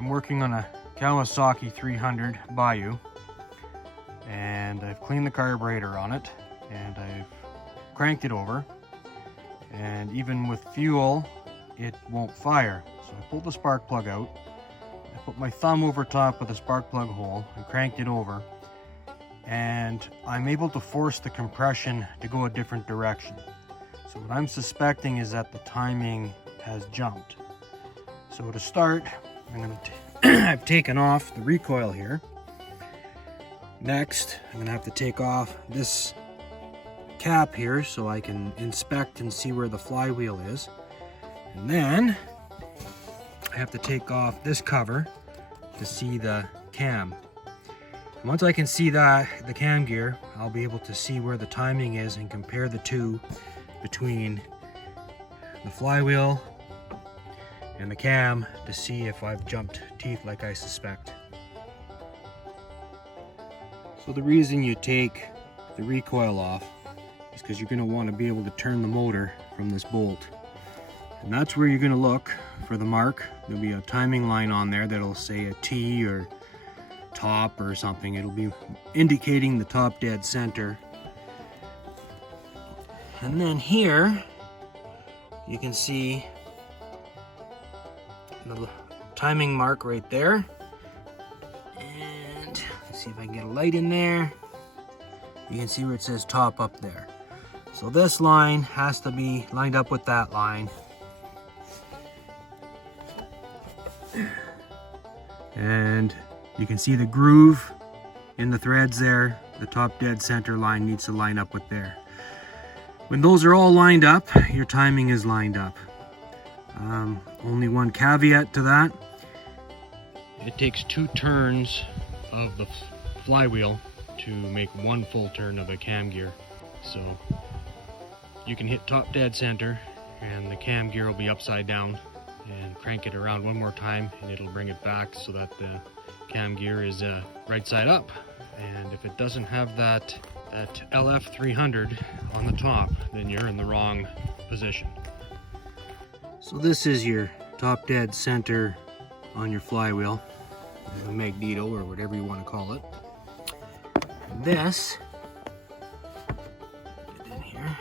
I'm working on a Kawasaki 300 Bayou, and I've cleaned the carburetor on it, and I've cranked it over, and even with fuel it won't fire. So I pulled the spark plug out, I put my thumb over top of the spark plug hole and cranked it over, and I'm able to force the compression to go a different direction. So what I'm suspecting is that the timing has jumped. So to start, I've taken off the recoil here. Next, I'm gonna have to take off this cap here so I can inspect and see where the flywheel is. And then I have to take off this cover to see the cam. And once I can see that, the cam gear, I'll be able to see where the timing is and compare the two between the flywheel and the cam to see if I've jumped teeth like I suspect. So the reason you take the recoil off is because you're going to want to be able to turn the motor from this bolt. And that's where you're going to look for the mark. There'll be a timing line on there that'll say a T or top or something. It'll be indicating the top dead center. And then here you can see the timing mark right there. And let's see if I can get a light in there. You can see where it says top up there. So this line has to be lined up with that line. And you can see the groove in the threads there. The top dead center line needs to line up with there. When those are all lined up, your timing is lined up. Only one caveat to that. It takes 2 turns of the flywheel to make 1 full turn of the cam gear. So you can hit top dead center and the cam gear will be upside down, and crank it around 1 more time and it'll bring it back so that the cam gear is right side up. And if it doesn't have that LF300 on the top, then you're in the wrong position. So this is your top dead center on your flywheel, a magneto or whatever you want to call it. And this, get it in here.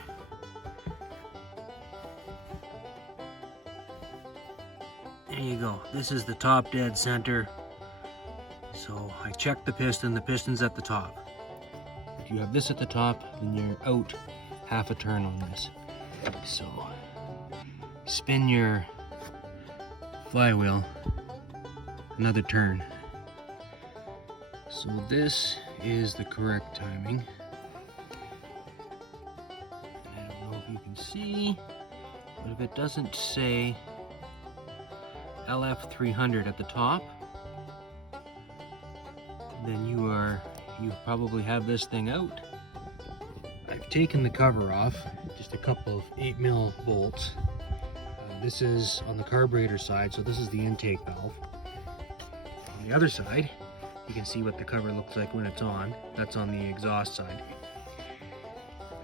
There you go. This is the top dead center. So I checked the piston's at the top. If you have this at the top, then you're out half a turn on this. So spin your flywheel another turn. So this is the correct timing. I don't know if you can see, but if it doesn't say LF300 at the top, then you probably have this thing out. I've taken the cover off, just a couple of 8mm bolts. This is on the carburetor side, so this is the intake valve. On the other side, you can see what the cover looks like when it's on. That's on the exhaust side.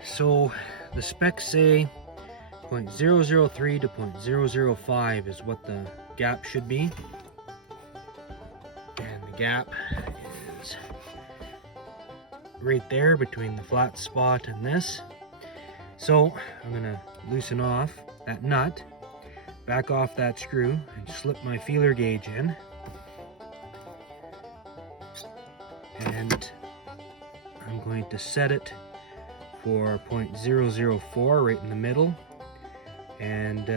So the specs say 0.003 to 0.005 is what the gap should be. And the gap is right there between the flat spot and this. So I'm gonna loosen off that nut, back off that screw, and slip my feeler gauge in. And I'm going to set it for 0.004 right in the middle. And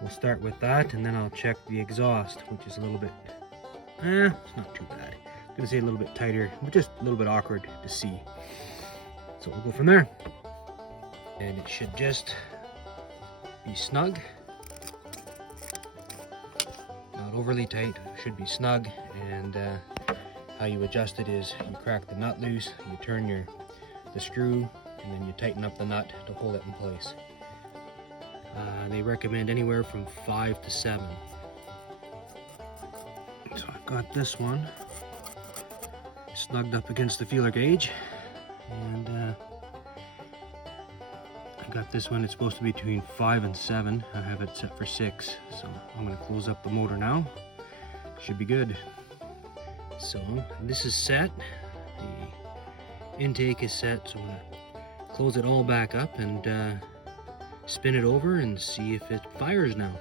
we'll start with that, and then I'll check the exhaust, which is a little bit, it's not too bad. I'm gonna say a little bit tighter, but just a little bit awkward to see. So we'll go from there. And it should just be snug. Not overly tight, should be snug. And how you adjust it is you crack the nut loose, you turn the screw, and then you tighten up the nut to hold it in place. They recommend anywhere from 5 to 7. So I've got this one snugged up against the feeler gauge, and I got this one. It's supposed to be between 5 and 7. I have it set for 6, so I'm going to close up the motor now, Should be good. So this is set. The intake is set, so I'm gonna close it all back up and spin it over and see if it fires now.